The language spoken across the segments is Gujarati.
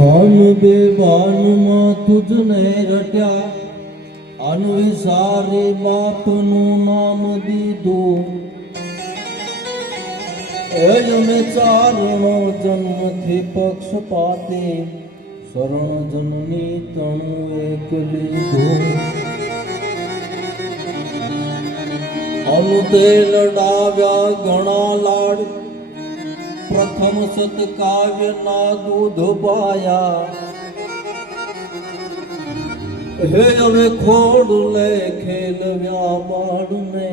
ભાન બે ભાનમાં તુજને રટ્યા અનવિસારે બાપનું નામ દીધું એ અમે ચારણો જન્મથી પક્ષપાતે શરણ જનની તણું એક લીધું અનુતે લડાવ્યા ઘણા લાડ પ્રથમ સતકાવ્યના દૂધ પાયા હે હવે ખોડ લે ખેલવ્યા બાળને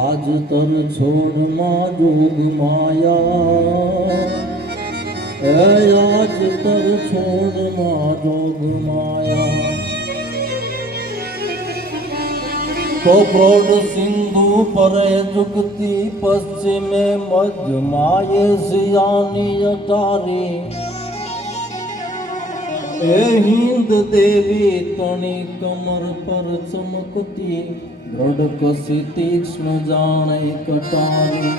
આજ તર છોડમાં જોગ માયા હે આજ તર છોડમાં જોગ માયા તો પ્રોઢ સિંધુ પરે જુગતી પશ્ચિમે મધ્યમાએ સિયાની અટારી એ હિન્દ દેવી તણી કમર પર ચમકતી દ્રઢ કસી તીક્ષ્ણ જાણે કટારી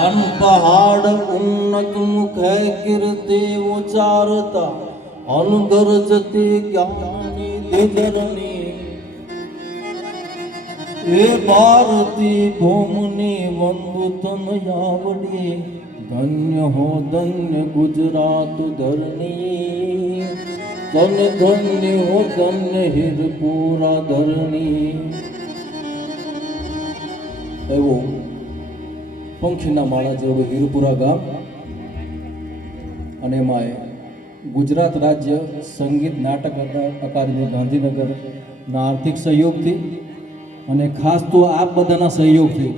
આન પહાડ ઉન્નત મુખે કીર્તિ ઉચારતા અનગરજતી જ્ઞાની દિજરની એ ભારતી ભૂમની વંદુતન યાવડી ધન્ય હો ધન્ય ગુજરાત ધરણી ધન્ય ધન્ય હો ધન્ય હીરપુરા ધરણી એવો પંખીના માળા જેવું હીરપુરા ગામ અને એમાં ગુજરાત રાજ્ય સંગીત નાટક અકાદમી ગાંધીનગરના આર્થિક સહયોગથી અને ખાસ તો આપ બધાના સહયોગથી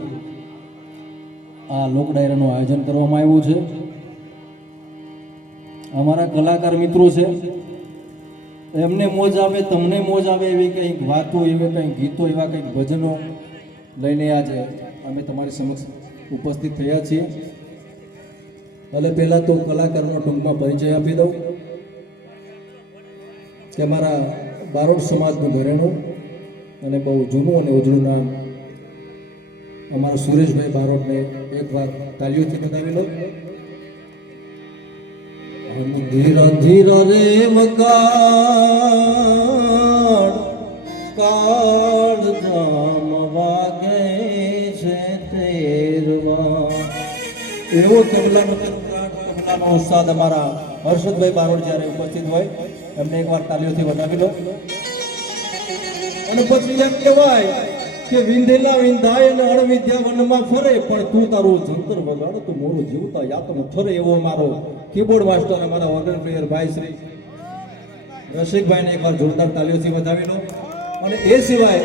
આ લોક ડાયરાનું આયોજન કરવામાં આવ્યું છે. અમારા કલાકાર મિત્રો છે, એમને મોજ આવે તમને મોજ આવે એવી કંઈક વાતો, એવી કંઈક ગીતો, એવા કંઈક ભજનો લઈને આજે અમે તમારી સમક્ષ ઉપસ્થિત થયા છીએ. એટલે પહેલાં તો કલાકારનો ટૂંકમાં પરિચય આપી દઉં કે અમારા બારોટ સમાજનું ઘરેણું અને બહુ જૂનું અને ઉજળું નામ અમારા સુરેશભાઈ બારોટને એકવાર તાલીઓથી બતાવી લો. ધીરા ધીરા રે મકાળ કાળ જામ વાગે છે તેરવા એવો તબલાનો ઉસ્તાદ અમારા હર્ષદભાઈ બારોટ જ્યારે ઉપસ્થિત હોય એમને એકવાર તાલીઓથી બતાવી લો. અને પછી એમ કહેવાય કે વિંધેલા વિંધાય અને અણવિદ્યા વનમાં ફરે પણ તું તારું જંતર વગાડો તો મોરું જીવતા યાતનો ઠરે એવો મારો કીબોર્ડ માસ્ટર અમારા ઓર્ગન પ્લેયર ભાઈ શ્રી રસિકભાઈને એકવાર જોરદાર તાલીઓથી વધાવી લો. અને એ સિવાય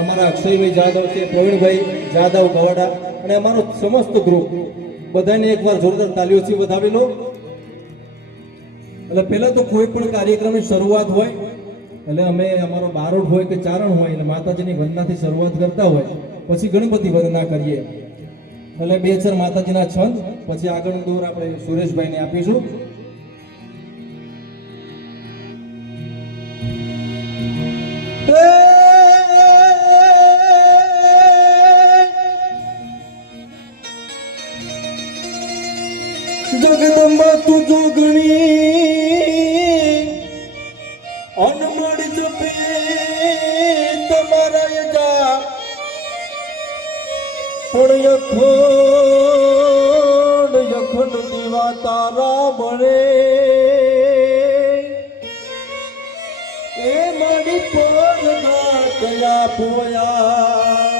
અમારા અક્ષયભાઈ જાદવ છે, પ્રવીણભાઈ જાદવ ગવાડા અને અમારો સમસ્ત ગ્રુપ બધાને એકવાર જોરદાર તાલીઓથી વધાવી લો. એટલે પહેલા તો કોઈ પણ કાર્યક્રમની શરૂઆત હોય એટલે અમે અમારો બારોટ હોય કે ચારણ હોય એટલે માતાજીની વંદનાથી શરૂઆત કરતા હોય, પછી ગણપતિ વંદના કરીએ. એટલે બે ચાર માતાજીના છંદ, પછી આગળનો દોર આપણે સુરેશભાઈને આપીશું. જગદંબા તું જોગણી અનમડ જપે તમારા યજા પણ યખંડ દીવા તારા બળે એ મારી પગના કયા પોયા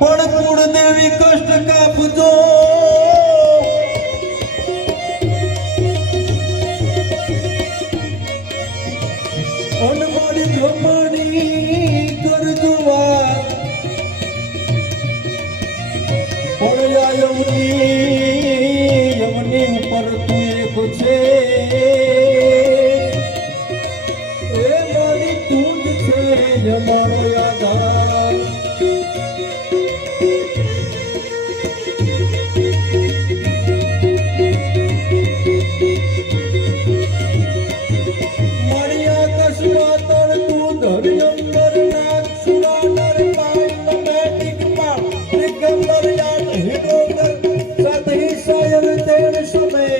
પણ કુળ દેવી કષ્ટ કાપજો અને મારી બ્રહ્મણી કરજો વાત પણ યમની ઉપર તું એક છે એ મારી તું જ છે અમારો આધાર. મારી આકાશમાં તર તું ધર સમય